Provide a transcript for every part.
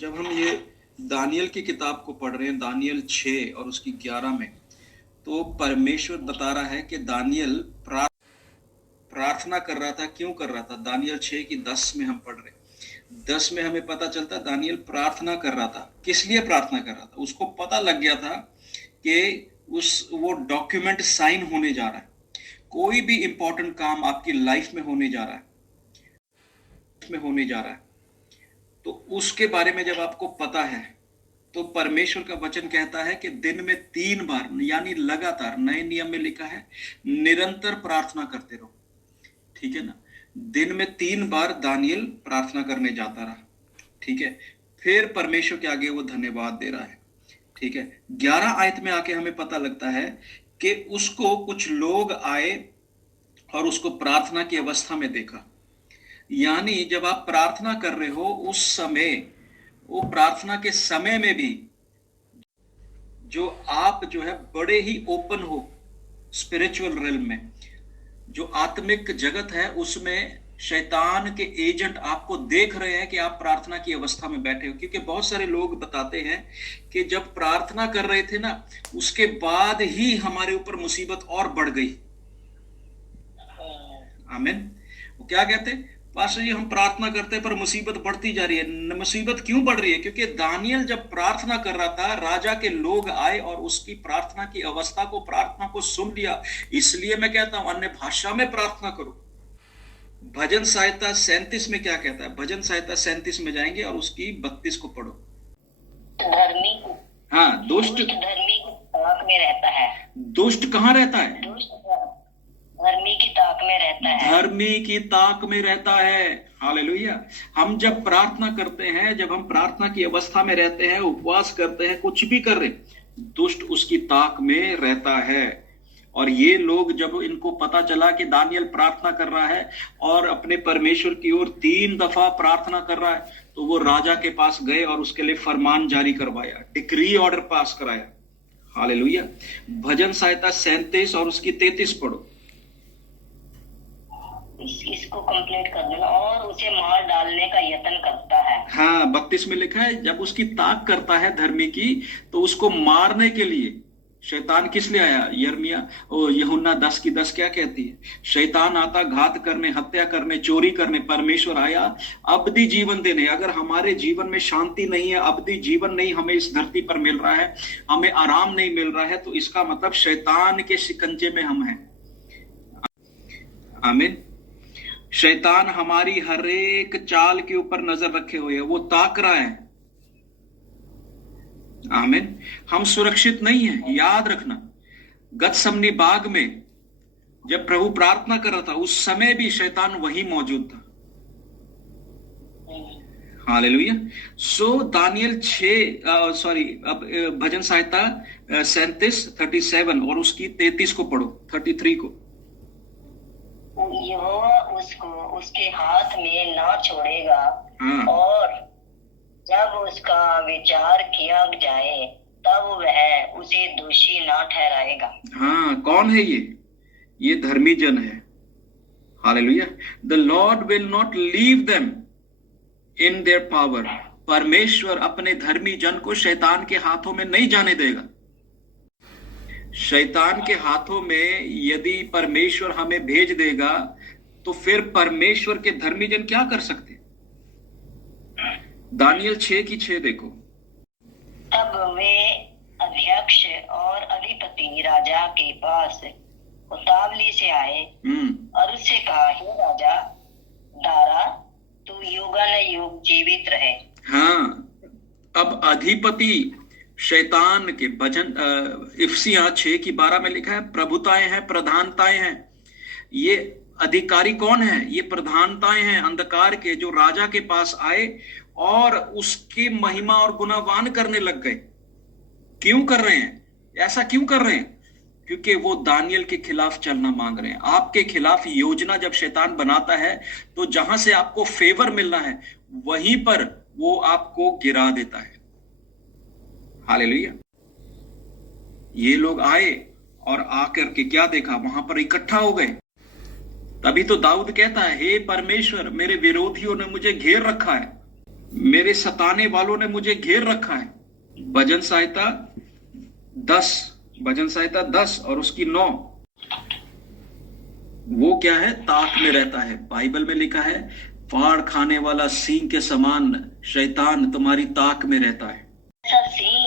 जब हम ये दानियल की किताब को पढ़ रहे हैं, दानियल 6 और उसकी 11 में, तो परमेश्वर बता रहा है कि दानियल प्रार्थना कर रहा था। क्यों कर रहा था? दानियल 6 की 10 में हम पढ़ रहे हैं। 10 में हमें पता चलता दानियल प्रार्थना कर रहा था। किस लिए प्रार्थना कर रहा था? उसको पता लग गया था कि वो डॉक्यूमेंट साइन होने जा रहा है। कोई भी इंपॉर्टेंट काम आपकी लाइफ में होने जा रहा है, तो उसके बारे में जब आपको पता है, तो परमेश्वर का वचन कहता है कि दिन में 3 बार, यानी लगातार, नए नियम में लिखा है निरंतर प्रार्थना करते रहो। ठीक है ना? दिन में 3 बार दानियल प्रार्थना करने जाता रहा। ठीक है, फिर परमेश्वर के आगे वो धन्यवाद दे रहा है। ठीक है, 11 आयत में आके हमें पता लगता है कि उसको कुछ लोग आए और उसको प्रार्थना की अवस्था में देखा। यानी जब आप प्रार्थना कर रहे हो उस समय, वो प्रार्थना के समय में भी जो आप है बड़े ही ओपन हो स्पिरिचुअल रिल्म में, जो आत्मिक जगत है, उसमें शैतान के एजेंट आपको देख रहे हैं कि आप प्रार्थना की अवस्था में बैठे हो। क्योंकि बहुत सारे लोग बताते हैं कि जब प्रार्थना कर रहे थे ना, उसके बाद ही हमारे ऊपर मुसीबत और बढ़ गई। आमीन। वो क्या कहते? पास्टर जी, हम प्रार्थना करते हैं पर मुसीबत बढ़ती जा रही है। मुसीबत क्यों बढ़ रही है? क्योंकि दानियल जब प्रार्थना कर रहा था, राजा के लोग आए और उसकी प्रार्थना की अवस्था को, प्रार्थना को सुन लिया। इसलिए मैं कहता हूं अन्य भाषा में प्रार्थना करो। भजन संहिता 37 में क्या कहता है? भजन संहिता 37 में जाएंगे और उसकी 32 को पढ़ो। धर्मी, हाँ, दुष्ट धर्मी की ताक में रहता है। दुष्ट कहाँ रहता है? दुष्ट धर्मी की ताक में रहता है। धर्मी की ताक में रहता है। हालेलुया। हम जब प्रार्थना करते हैं, जब हम प्रार्थना की अवस्था में रहते हैं, उपवास करते हैं, कुछ भी कर रहे, दुष्ट उसकी ताक में रहता है। और ये लोग, जब इनको पता चला कि दानियल प्रार्थना कर रहा है और अपने परमेश्वर की ओर 3 दफा प्रार्थना कर रहा है, तो वो राजा के पास गए और उसके लिए फरमान जारी करवाया, डिक्री ऑर्डर पास कराया। हालेलुया। भजन संहिता 37 और उसकी 33 पढ़ो। इसको कंप्लीट कर देना। और उसे मार डालने का यत्न करता है। हाँ, 32 में लिखा है, जब उसकी ताक करता है धर्मी की, तो उसको मारने के लिए शैतान किस लिए आया? यूहन्ना 10 की 10 क्या कहती है? शैतान आता घात करने, हत्या करने, चोरी करने। परमेश्वर आया अबदी जीवन देने। अगर हमारे जीवन में शांति नहीं है, अबदी जीवन नहीं हमें इस धरती पर मिल रहा है, हमें आराम नहीं मिल रहा है, तो इसका मतलब शैतान के शिकंजे में हम हैं। आमीन। शैतान हमारी हर एक चाल के ऊपर नजर रखे हुए है, वो ताक रहा है। आमीन। हम सुरक्षित नहीं है, याद रखना। गतसमनी बाग में जब प्रभु प्रार्थना कर रहा था, उस समय भी शैतान वही मौजूद था। हालेलुया। सो दानियल 6 अब भजन संहिता 37 और उसकी 33 को पढ़ो, 33 को। यहोवा उसको उसके हाथ में ना छोड़ेगा। हाँ। और जब उसका विचार किया जाए, तब वह उसे दोषी ना ठहराएगा। हाँ, कौन है ये धर्मी जन है। Hallelujah. The Lord will not leave them in their power. परमेश्वर अपने धर्मी जन को शैतान के हाथों में नहीं जाने देगा। शैतान के हाथों में यदि परमेश्वर हमें भेज देगा, तो फिर परमेश्वर के धर्मी जन क्या कर सकते? दानियल 6 की 6 देखो। तब वे अध्यक्ष और अधिपति राजा के पास उतावली से आए और उससे कहा, हे राजा दारा, तू युगानुयुग जीवित रहे। हाँ, अब अधिपति शैतान के भजन इफिसियां 6 की 12 में लिखा है, प्रभुताएं हैं, प्रधानताएं हैं। ये अधिकारी कौन है? ये प्रधानताएं हैं अंधकार के, जो राजा के पास आए और उसकी महिमा और गुणगान करने लग गए। क्यों कर रहे हैं? ऐसा क्यों कर रहे हैं? क्योंकि वो दानियल के खिलाफ चलना मांग रहे हैं। आपके खिलाफ योजना जब शैतान बनाता है, तो जहां से आपको फेवर मिलना है, वहीं पर वो आपको गिरा देता है। हालेलुया। ये लोग आए और आकर के क्या देखा? वहां पर इकट्ठा हो गए। तभी तो दाऊद कहता है, हे परमेश्वर, मेरे विरोधियों ने मुझे घेर रखा है। मेरे सताने वालों ने मुझे घेर रखा है। भजन संहिता 10 और उसकी 9। वो क्या है? ताक में रहता है। बाइबल में लिखा है, फाड़ खाने वाला सींग के समान शैतान तुम्हारी ताक में रहता है। ऐसा सिंह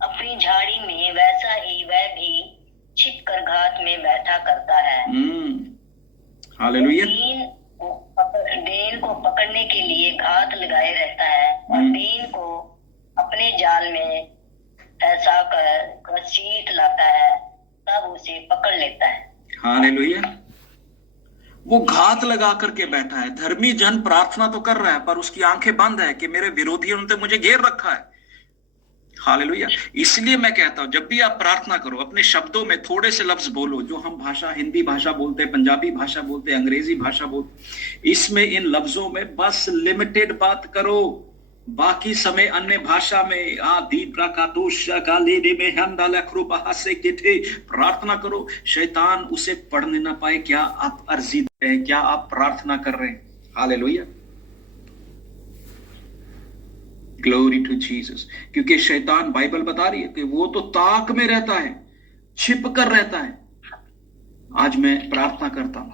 अपनी झाड़ी में, वैसा ही वह भी छिप कर घात में बैठा करता है। हालेलुया। डेन को पकड़ने के लिए घात लगाए रहता है और डेन को अपने जाल में फंसा कर घसीट लाता है, तब उसे पकड़ लेता है। हालेलुया। वो घात लगा करके बैठा है। धर्मी जन प्रार्थना तो कर रहा है, पर उसकी आंखें बंद है कि मेरे विरोधियों ने तो मुझे घेर रखा है। हालेलुया। इसलिए मैं कहता हूं, जब भी आप प्रार्थना करो, अपने शब्दों में थोड़े से लफ्ज बोलो। जो हम भाषा, हिंदी भाषा बोलते हैं, पंजाबी भाषा बोलते हैं, अंग्रेजी भाषा बोलते, इसमें इन लफ्जों में बस लिमिटेड बात करो। बाकी समय अन्य भाषा में प्रार्थना करो। शैतान उसे पढ़ने ना पाए। क्या आप अर्जी दे रहे हैं? क्या आप प्रार्थना कर रहे हैं? हालेलुया। Glory to Jesus. क्योंकि शैतान, बाइबल बता रही है कि वो तो ताक में रहता है, छिप कर रहता है। आज मैं प्रार्थना करता हूं,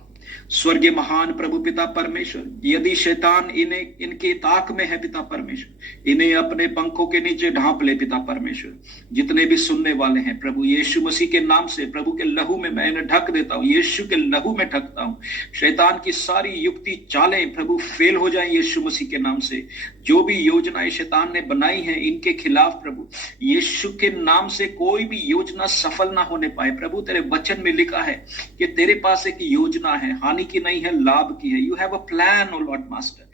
स्वर्गीय महान प्रभु पिता परमेश्वर, यदि शैतान इनके ताक में है पिता परमेश्वर, इन्हें अपने पंखों के नीचे ढांप ले पिता परमेश्वर। जितने भी सुनने वाले हैं प्रभु, यीशु मसीह के नाम से, प्रभु के लहू में मैं इन्हें ढक देता हूं। यीशु के लहू में ढकता हूं। शैतान की सारी युक्ति चालें प्रभु फेल हो जाएं यीशु मसीह के नाम से। जो भी योजनाएं शैतान ने बनाई हैं इनके खिलाफ प्रभु, यीशु के नाम से कोई भी योजना सफल ना होने पाए। प्रभु तेरे वचन में लिखा है कि तेरे पास एक योजना है, हानि की नहीं है, लाभ की है। You have a plan O lord master.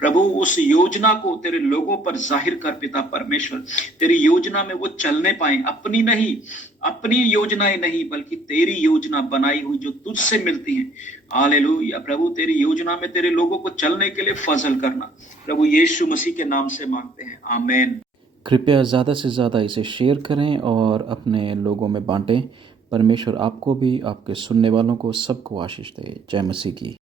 प्रभु उस योजना को तेरे लोगों पर जाहिर कर पिता परमेश्वर। तेरी योजना में वो चलने पाए, अपनी योजनाएं नहीं, बल्कि तेरी योजना बनाई हुई जो तुझसे मिलती है। हालेलुया। प्रभु तेरी योजना में तेरे लोगों को चलने के लिए फजल करना, प्रभु यीशु मसीह के नाम से मांगते हैं, आमीन। कृपया ज़्यादा से ज़्यादा इसे शेयर करें और अपने लोगों में बांटें। परमेश्वर आपको भी, आपके सुनने वालों को, सबको आशीष दे। जय मसीह की।